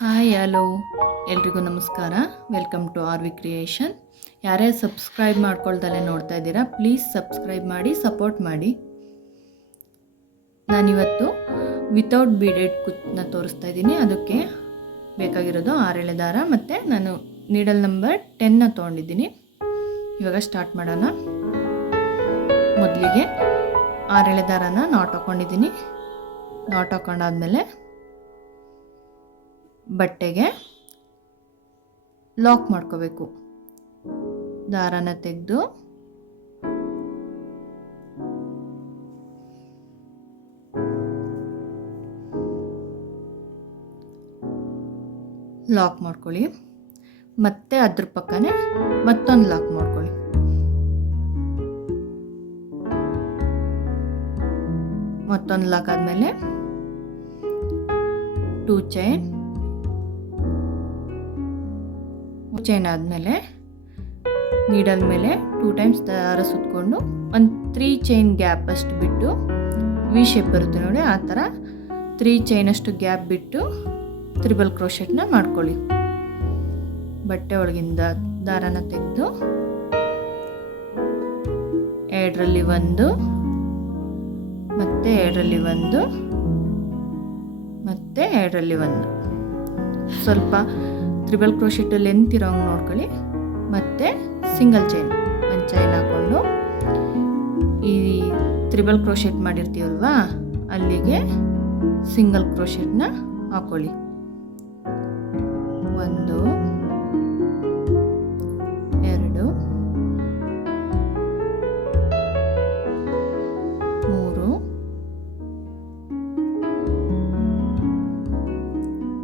Hi hello ಎಲ್ರಿಗೂ ನಮಸ್ಕಾರ. Welcome to R V creation. ಯಾರೇ ಸಬ್ಸ್ಕ್ರೈಬ್ ಮಾಡ್ಕೊಳ್ದಲ್ಲೇ ನೋಡ್ತಾ ಇದ್ದೀರಾ, ಪ್ಲೀಸ್ ಸಬ್ಸ್ಕ್ರೈಬ್ ಮಾಡಿ, ಸಪೋರ್ಟ್ ಮಾಡಿ. ನಾನಿವತ್ತು ವಿತೌಟ್ ಬೀಡೆಡ್ ಕುಚ್ಚನ್ನ ತೋರಿಸ್ತಾ ಇದ್ದೀನಿ. ಅದಕ್ಕೆ ಬೇಕಾಗಿರೋದು 6 ಎಳೆ ದಾರ ಮತ್ತು ನಾನು ನೀಡಲ್ ನಂಬರ್ 10ನ ತೊಗೊಂಡಿದ್ದೀನಿ. ಇವಾಗ ಸ್ಟಾರ್ಟ್ ಮಾಡೋಣ. ಮೊದಲಿಗೆ 6 ಎಳೆ ದಾರನ ನಾಟ್ ಹಾಕ್ಕೊಂಡಿದ್ದೀನಿ. ನಾಟ್ ಹಾಕ್ಕೊಂಡಾದ್ಮೇಲೆ ಬಟ್ಟೆಗೆ ಲಾಕ್ ಮಾಡ್ಕೋಬೇಕು. ದಾರನ ತೆಗೆದು ಲಾಕ್ ಮಾಡ್ಕೊಳ್ಳಿ. ಮತ್ತೆ ಅದ್ರ ಪಕ್ಕನೇ ಮತ್ತೊಂದು ಲಾಕ್ ಮಾಡ್ಕೊಳ್ಳಿ. ಮತ್ತೊಂದು ಲಾಕ್ ಆದಮೇಲೆ 2 ಚೈನ್ ಆದಮೇಲೆ ನೀಡಲ್ ಮೇಲೆ 2 ಟೈಮ್ಸ್ ದಾರ ಸುತ್ತಕೊಂಡು ಒಂದು 3 ಚೈನ್ ಗ್ಯಾಪ್ ಅಷ್ಟು ಬಿಟ್ಟು, ವಿ ಶೇಪ್ ಬರುತ್ತೆ ನೋಡಿ, ಆ ಥರ 3 ಚೈನ್ ಅಷ್ಟು ಗ್ಯಾಪ್ ಬಿಟ್ಟು ತ್ರಿಬಲ್ ಕ್ರೋಶೆಟ್ನ ಮಾಡ್ಕೊಳ್ಳಿ. ಬಟ್ಟೆ ಒಳಗಿಂದ ದಾರನ ತೆಗೆದು 2ರಲ್ಲಿ 1 ಮತ್ತೆ 2ರಲ್ಲಿ 1 ಮತ್ತೆ 2ರಲ್ಲಿ 1. ಸ್ವಲ್ಪ ತ್ರಿಬಲ್ ಕ್ರೋಶೆಟ್ ಲೆಂತ್ ಇರೋಂಗೆ ನೋಡ್ಕೊಳ್ಳಿ. ಮತ್ತು ಸಿಂಗಲ್ ಚೈನ್, ಒಂದು ಚೈನ್ ಹಾಕ್ಕೊಂಡು ಈ ತ್ರಿಬಲ್ ಕ್ರೋಶೆಟ್ ಮಾಡಿರ್ತೀವಲ್ವಾ, ಅಲ್ಲಿಗೆ ಸಿಂಗಲ್ ಕ್ರೋಶೆಟ್ನ ಹಾಕ್ಕೊಳ್ಳಿ. 1 2 3 4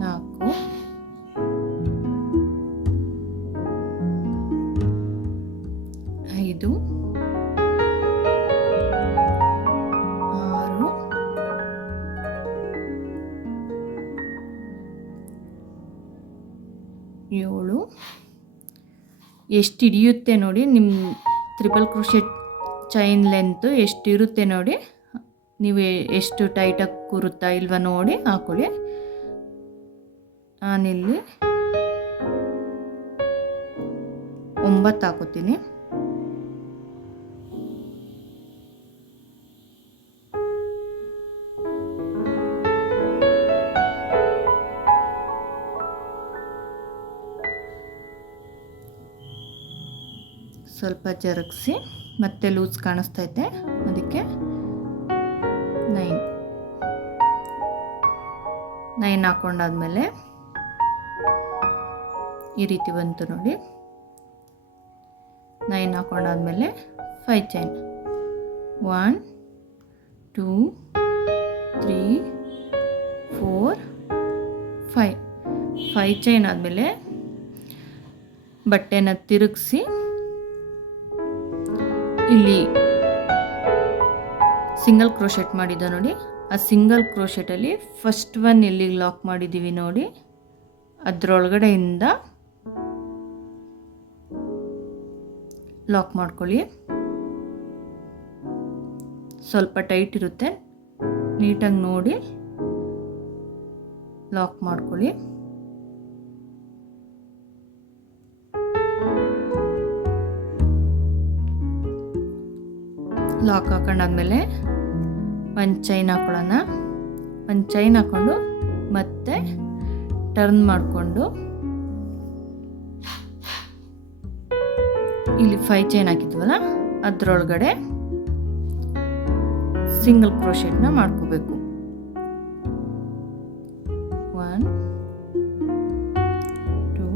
5 6 7. ಎಷ್ಟು ಹಿಡಿಯುತ್ತೆ ನೋಡಿ, ನಿಮ್ಮ ತ್ರಿಬಲ್ ಕ್ರೋಶೆಟ್ ಚೈನ್ ಲೆಂತು ಎಷ್ಟು ಇರುತ್ತೆ ನೋಡಿ, ನೀವು ಎಷ್ಟು ಟೈಟಾಗಿ ಕೂರುತ್ತಾ ಇಲ್ವಾ ನೋಡಿ ಹಾಕೊಳ್ಳಿ. ನಾನಿಲ್ಲಿ 9 ಹಾಕೋತೀನಿ. ಸ್ವಲ್ಪ ಜರುಗಿಸಿ, ಮತ್ತೆ ಲೂಸ್ ಕಾಣಿಸ್ತೈತೆ, ಅದಕ್ಕೆ 9 ಹಾಕೊಂಡಾದ್ಮೇಲೆ ಈ ರೀತಿ ಬಂತು ನೋಡಿ. 9 ಹಾಕೊಂಡಾದ್ಮೇಲೆ 5 ಚೈನ್, 1 2 3 4 5 ಚೈನ್ ಆದಮೇಲೆ ಬಟ್ಟೆನ ತಿರುಗಿಸಿ ಇಲ್ಲಿ ಸಿಂಗಲ್ ಕ್ರೋಶೆಟ್ ಮಾಡಿದ್ದ ನೋಡಿ, ಆ ಸಿಂಗಲ್ ಕ್ರೋಶೆಟಲ್ಲಿ ಫಸ್ಟ್ ಒನ್ ಎಲ್ಲಿಗೆ ಲಾಕ್ ಮಾಡಿದ್ದೀವಿ ನೋಡಿ, ಅದರೊಳಗಡೆಯಿಂದ ಲಾಕ್ ಮಾಡ್ಕೊಳ್ಳಿ. ಸ್ವಲ್ಪ ಟೈಟ್ ಇರುತ್ತೆ, ನೀಟಾಗಿ ನೋಡಿ ಲಾಕ್ ಮಾಡ್ಕೊಳ್ಳಿ. ಲಾಕ್ ಹಾಕೊಂಡಾದ್ಮೇಲೆ 1 ಚೈನ್ ಹಾಕೊಳ್ಳೋಣ. 1 ಚೈನ್ ಹಾಕ್ಕೊಂಡು ಮತ್ತೆ ಟರ್ನ್ ಮಾಡಿಕೊಂಡು ಇಲ್ಲಿ 5 ಚೈನ್ ಹಾಕಿದ್ವಲ್ಲ, ಅದರೊಳಗಡೆ ಸಿಂಗಲ್ ಕ್ರೋಶೆಟ್ನ ಮಾಡ್ಕೋಬೇಕು. 1 2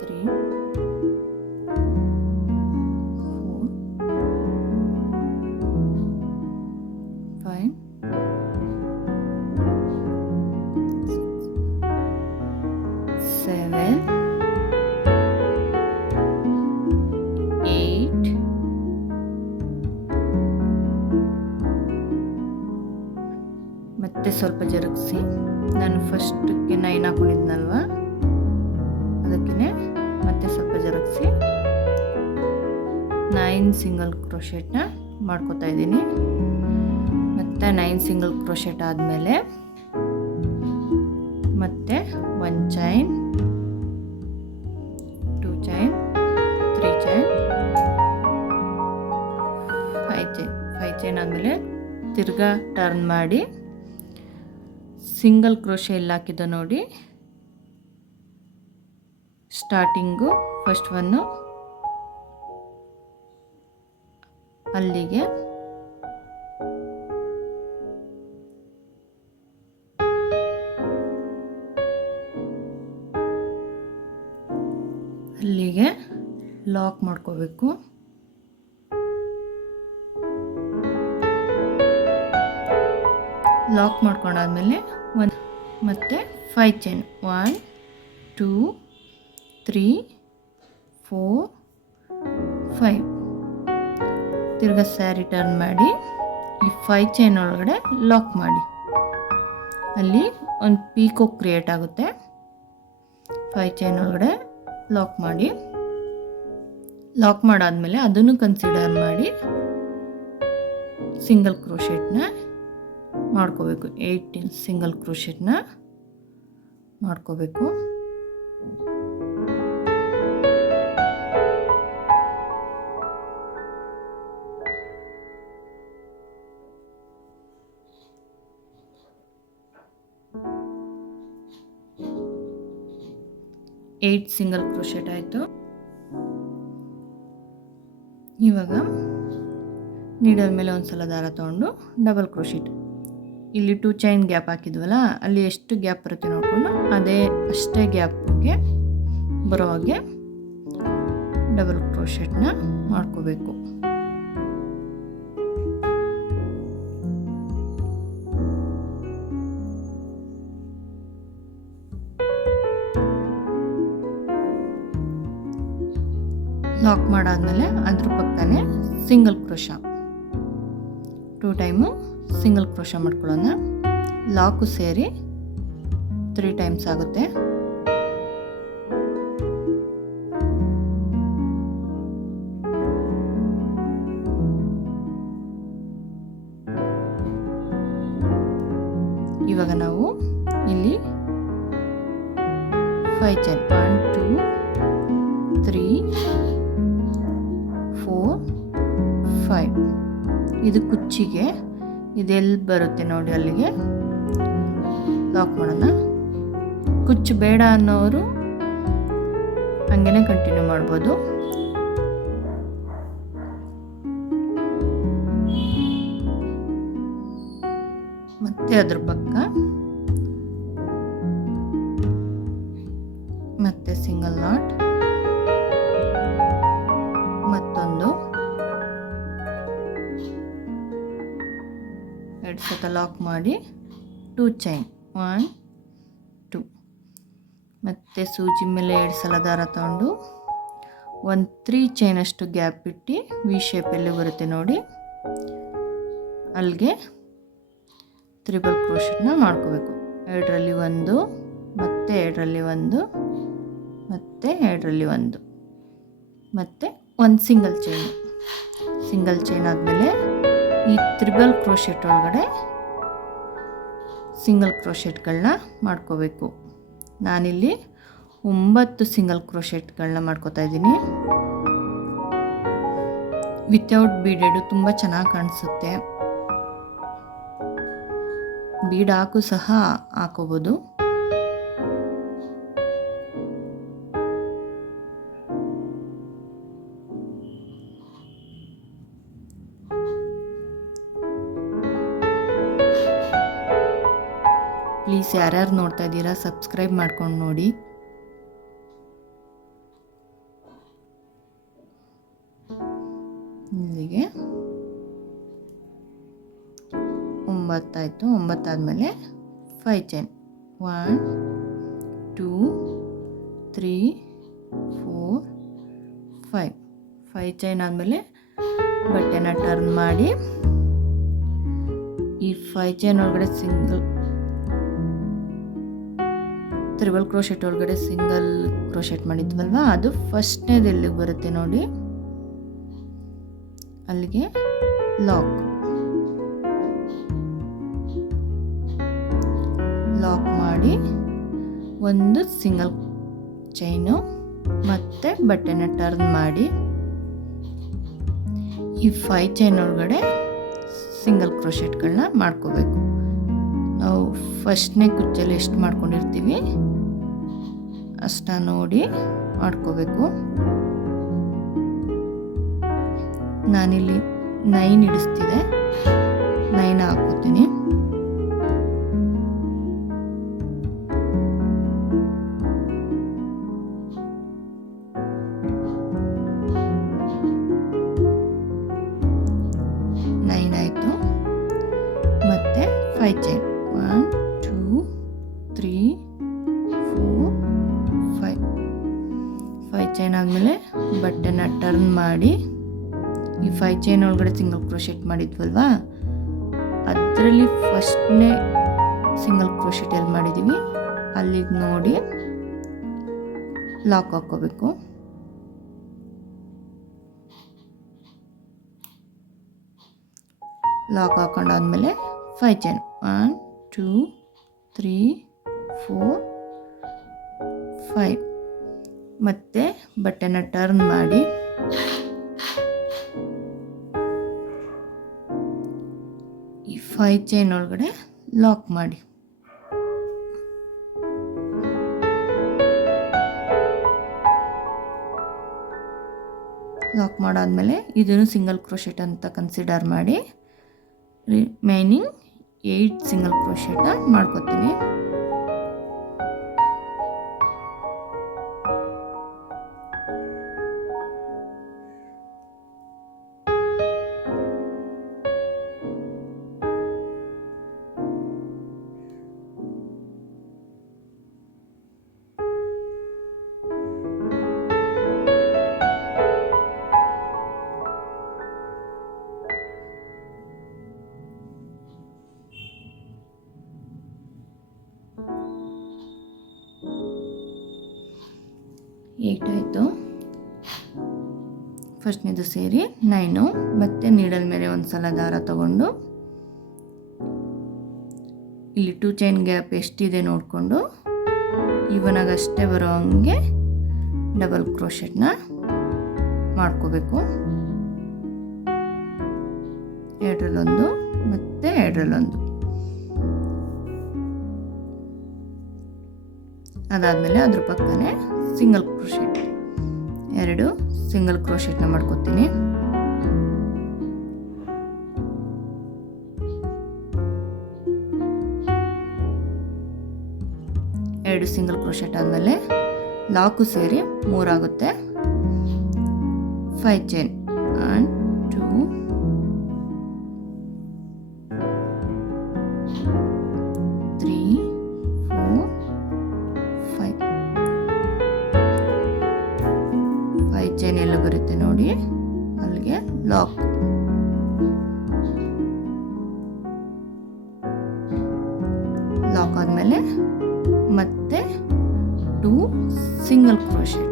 3 4 5 7 8 ಮತ್ತೆ ಸ್ವಲ್ಪ ಜರುಗಿಸಿ, ನಾನು ಫಸ್ಟಕ್ಕೆ 9 ಹಾಕೊಂಡಿದ್ನಲ್ವ, ಅದಕ್ಕೆ ಮತ್ತೆ ಸ್ವಲ್ಪ ಜರುಗಿಸಿ 9 ಸಿಂಗಲ್ ಕ್ರೋಶೆಟ್ನ ಮಾಡ್ಕೋತಾ ಇದ್ದೀನಿ. ಮತ್ತು ಮತ್ತೆ 9 ಸಿಂಗಲ್ ಕ್ರೋಶೆಟ್ ಆದಮೇಲೆ ಮತ್ತೆ 1 ಚೈನ್, 2 ಚೈನ್, 3 ಚೈನ್, 5 ಚೈನ್ ಆದಮೇಲೆ ತಿರ್ಗಾ ಟರ್ನ್ ಮಾಡಿ ಸಿಂಗಲ್ ಕ್ರೋಶೆ ಇಲ್ಲಿ ಹಾಕಿದ್ದು ನೋಡಿ, ಸ್ಟಾರ್ಟಿಂಗು ಫಸ್ಟ್ ಒನ್ನು ಅಲ್ಲಿಗೆ ಲಾಕ್ ಮಾಡ್ಕೋಬೇಕು. ಲಾಕ್ ಮಾಡ್ಕೊಂಡಾದ್ಮೇಲೆ ಮತ್ತೆ 5 ಚೈನ್, 1 2 3 4 5 ತಿರ್ಗಾ ಸ್ಯಾರಿ ಟರ್ನ್ ಮಾಡಿ ಈ 5 ಚೈನ್ ಒಳಗಡೆ ಲಾಕ್ ಮಾಡಿ. ಅಲ್ಲಿ ಒಂದು ಪೀಕೋ ಕ್ರಿಯೇಟ್ ಆಗುತ್ತೆ. 5 ಚೈನ್ ಒಳಗಡೆ ಲಾಕ್ ಮಾಡಿ. ಲಾಕ್ ಮಾಡಾದ್ಮೇಲೆ ಅದನ್ನು ಕನ್ಸಿಡರ್ ಮಾಡಿ ಸಿಂಗಲ್ ಕ್ರೋಶೆಟ್ನ ಮಾಡ್ಕೋಬೇಕು. 8 ಸಿಂಗಲ್ ಕ್ರೋಶೆಟ್ನ ಮಾಡ್ಕೋಬೇಕು. ಸಿಂಗಲ್ ಕ್ರೋಶೆಟ್ ಆಯಿತು. ಇವಾಗ ನೀಡಲ್ ಮೇಲೆ ಒಂದ್ಸಲ ದಾರ ತಗೊಂಡು ಡಬಲ್ ಕ್ರೋಶೆಟ್, ಇಲ್ಲಿ 2 ಚೈನ್ ಗ್ಯಾಪ್ ಹಾಕಿದ್ವಲ್ಲ, ಅಲ್ಲಿ ಎಷ್ಟು ಗ್ಯಾಪ್ ಬರುತ್ತೆ ನೋಡಿಕೊಂಡು ಅಷ್ಟೇ ಗ್ಯಾಪ್ಗೆ ಬರೋ ಹಾಗೆ ಡಬಲ್ ಕ್ರೋಶೆಟ್ನ ಮಾಡ್ಕೋಬೇಕು. ಲಾಕ್ ಮಾಡಾದ್ಮೇಲೆ ಅದ್ರ ಪಕ್ಕನೇ single crochet 2 time single crochet ಮಾಡ್ಕೊಳ್ಳೋಣ. ಲಾಕು ಸೇರಿ 3 ಟೈಮ್ಸ್ ಆಗುತ್ತೆ. ಇವಾಗ ನಾವು ಇಲ್ಲಿ 5 ಚೈನ್ 1 2 3 4 5 ಇದು ಕುಚ್ಚಿಗೆ ಇದೆಲ್ಲಿ ಬರುತ್ತೆ ನೋಡಿ, ಅಲ್ಲಿಗೆ ಲಾಕ್ ಮಾಡೋಣ. ಕುಚ್ಚು ಬೇಡ ಅನ್ನೋರು ಹಂಗೇನೆ ಕಂಟಿನ್ಯೂ ಮಾಡ್ಬೋದು. ಮತ್ತೆ ಅದ್ರ ಪಕ್ಕ ಮತ್ತೆ ಸಿಂಗಲ್ ನಾಟ್, ಮತ್ತೊಂದು 2 ಸತ ಲಾಕ್ ಮಾಡಿ 2 ಚೈನ್ 1 2 ಮತ್ತೆ ಸೂಜಿ ಮೇಲೆ 2 ಸಲ ದಾರ ತಗೊಂಡು ಒಂದು 3 ಚೈನ್ ಅಷ್ಟು ಗ್ಯಾಪ್ ಬಿಟ್ಟು ವಿ ಶೇಪಲ್ಲಿ ಬರುತ್ತೆ ನೋಡಿ, ಅಲ್ಲಿಗೆ ತ್ರಿಬಲ್ ಕ್ರೋಶೆಟ್ನ ಮಾಡ್ಕೋಬೇಕು. 2ರಲ್ಲಿ 1 ಮತ್ತೆ 2ರಲ್ಲಿ 1 ಮತ್ತೆ 2ರಲ್ಲಿ 1 ಮತ್ತೆ 1 ಸಿಂಗಲ್ ಚೈನ್ ಆದಮೇಲೆ ಈ ತ್ರಿಬಲ್ ಕ್ರೋಶೆಟ್ ಒಳಗಡೆ ಸಿಂಗಲ್ ಕ್ರೋಶೆಟ್ಗಳನ್ನ ಮಾಡ್ಕೋಬೇಕು. ನಾನಿಲ್ಲಿ 9 ಸಿಂಗಲ್ ಕ್ರೋಶೆಟ್ಗಳನ್ನ ಮಾಡ್ಕೋತಾ ಇದ್ದೀನಿ. ವಿತೌಟ್ ಬೀಡೆಡು ತುಂಬ ಚೆನ್ನಾಗಿ ಕಾಣಿಸುತ್ತೆ. ಬೀಡ್ ಹಾಕು ಸಹ ಹಾಕೋಬೋದು. ಪ್ಲೀಸ್ ಯಾರ್ಯಾರು ನೋಡ್ತಾ ಇದ್ದೀರಾ ಸಬ್ಸ್ಕ್ರೈಬ್ ಮಾಡ್ಕೊಂಡು ನೋಡಿ. ಇಲ್ಲಿಗೆ 9 ಆಯಿತು. 9 ಆದಮೇಲೆ 5 ಚೈನ್ 1 2 3 4 5 ಚೈನ್ ಆದಮೇಲೆ ಬಟ್ಟೆನ ಟರ್ನ್ ಮಾಡಿ ಈ 5 ಚೈನ್ ಒಳಗಡೆ ತ್ರಿಬಲ್ ಕ್ರೋಶೆಟ್ ಒಳಗಡೆ ಸಿಂಗಲ್ ಕ್ರೋಶೆಟ್ ಮಾಡಿದ್ವಲ್ವ, ಅದು ಫಸ್ಟ್ನೇದು ಎಲ್ಲಿಗೆ ಬರುತ್ತೆ ನೋಡಿ, ಅಲ್ಲಿಗೆ ಲಾಕ್ ಲಾಕ್ ಮಾಡಿ ಒಂದು ಸಿಂಗಲ್ ಚೈನು ಮತ್ತು ಬಟ್ಟೆನ ಟರ್ನ್ ಮಾಡಿ ಈ 5 ಚೈನ್ ಒಳಗಡೆ ಸಿಂಗಲ್ ಕ್ರೋಶೆಟ್ಗಳನ್ನ ಮಾಡ್ಕೋಬೇಕು. ನಾವು ಫಸ್ಟ್ನೇ ಕುಚ್ಚಲ್ಲಿ ಎಷ್ಟು ಮಾಡ್ಕೊಂಡಿರ್ತೀವಿ ಅಷ್ಟ ನೋಡಿ ಮಾಡ್ಕೋಬೇಕು. ನಾನಿಲ್ಲಿ 9 ಹಿಡಿಸ್ತಿದೆ, 9 ಹಾಕೋತೀನಿ. ಆಯಿತು. ಮತ್ತು 5 ಚೈನ್ 1 2 3 4 5 ಚೈನ್ ಆದಮೇಲೆ ಬಟ್ಟೆನ ಟರ್ನ್ ಮಾಡಿ ಈ 5 ಚೈನ್ ಒಳಗಡೆ ಸಿಂಗಲ್ ಕ್ರೋಶೆಟ್ ಮಾಡಿದ್ವಲ್ವಾ, ಅದರಲ್ಲಿ ಫಸ್ಟ್ನೇ ಸಿಂಗಲ್ ಕ್ರೋಶೆಟ್ ಎಲ್ಲಿ ಮಾಡಿದ್ದೀವಿ ಅಲ್ಲಿಗೆ ನೋಡಿ ಲಾಕ್ ಹಾಕ್ಕೋಬೇಕು. ಲಾಕ್ ಹಾಕೊಂಡಾದ್ಮೇಲೆ 5 ಚೈನ್ 1 2 3 4 5 ಮತ್ತೆ ಬಟ್ಟೆನ ಟರ್ನ್ ಮಾಡಿ ಈ 5 ಚೈನ್ ಒಳಗಡೆ ಲಾಕ್ ಮಾಡಿ. ಲಾಕ್ ಮಾಡಾದ್ಮೇಲೆ ಇದನ್ನು ಸಿಂಗಲ್ ಕ್ರೋಶೆಟ್ ಅಂತ ಕನ್ಸಿಡರ್ ಮಾಡಿ ರಿಮೈನಿಂಗ್ 8 ಸಿಂಗಲ್ ಕ್ರೋಶೆಟ್ನ ಮಾಡ್ಕೊತೀನಿ. ಏಟ್ ಆಯಿತು. ಫಸ್ಟ್ನೇದು ಸೇರಿ 9 ಮತ್ತು ನೀಡಲ್ ಮೇಲೆ ಒಂದು ಸಲ ದಾರ ತಗೊಂಡು ಇಲ್ಲಿ 2 ಚೈನ್ ಗ್ಯಾಪ್ ಎಷ್ಟಿದೆ ನೋಡಿಕೊಂಡು ಇವನಾಗಷ್ಟೇ ಬರೋ ಹಂಗೆ ಡಬಲ್ ಕ್ರೋಶೆಟ್ನ ಮಾಡ್ಕೋಬೇಕು. 2 ಮತ್ತು 2 ಅದಾದಮೇಲೆ ಅದ್ರ ಪಕ್ಕನೇ ಸಿಂಗಲ್ ಕ್ರೋಶೆಟ್ 2 ಸಿಂಗಲ್ ಕ್ರೋಶೆಟ್ನ ಮಾಡ್ಕೊತೀನಿ. ಎರಡು ಸಿಂಗಲ್ ಕ್ರೋಶೆಟ್ ಆದಮೇಲೆ ಲಾಕು ಸೇರಿ 3 ಆಗುತ್ತೆ. 5 ಚೈನ್ 1 2 3 4 5 ಚೈನ್ ಎಲ್ಲ ಬರುತ್ತೆ ನೋಡಿ, ಅಲ್ಲಿಗೆ ಲಾಕ್. ಲಾಕ್ ಆದಮೇಲೆ ಮತ್ತೆ 2 ಸಿಂಗಲ್ ಕ್ರೋಶೆಟ್.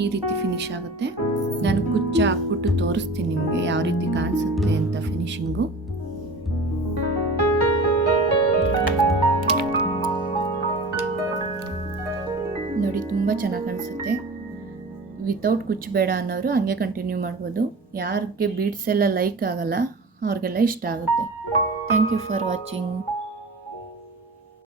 ಈ ರೀತಿ ಫಿನಿಶ್ ಆಗುತ್ತೆ. ನಾನು ಕುಚ್ಚ ಹಾಕ್ಬಿಟ್ಟು ತೋರಿಸ್ತೀನಿ ನಿಮಗೆ ಯಾವ ರೀತಿ ಕಾಣಿಸುತ್ತೆ ಅಂತ ಫಿನಿಶಿಂಗು. ನೋಡಿ ತುಂಬ ಚೆನ್ನಾಗಿ ಕಾಣಿಸುತ್ತೆ. ವಿತೌಟ್ ಕುಚ್ಚು ಬೇಡ ಅನ್ನೋರು ಹಂಗೆ ಕಂಟಿನ್ಯೂ ಮಾಡ್ಬೋದು. ಯಾರಿಗೆ ಬೀಡ್ಸ್ ಎಲ್ಲ ಲೈಕ್ ಆಗಲ್ಲ ಅವ್ರಿಗೆಲ್ಲ ಇಷ್ಟ ಆಗುತ್ತೆ. Thank you for watching.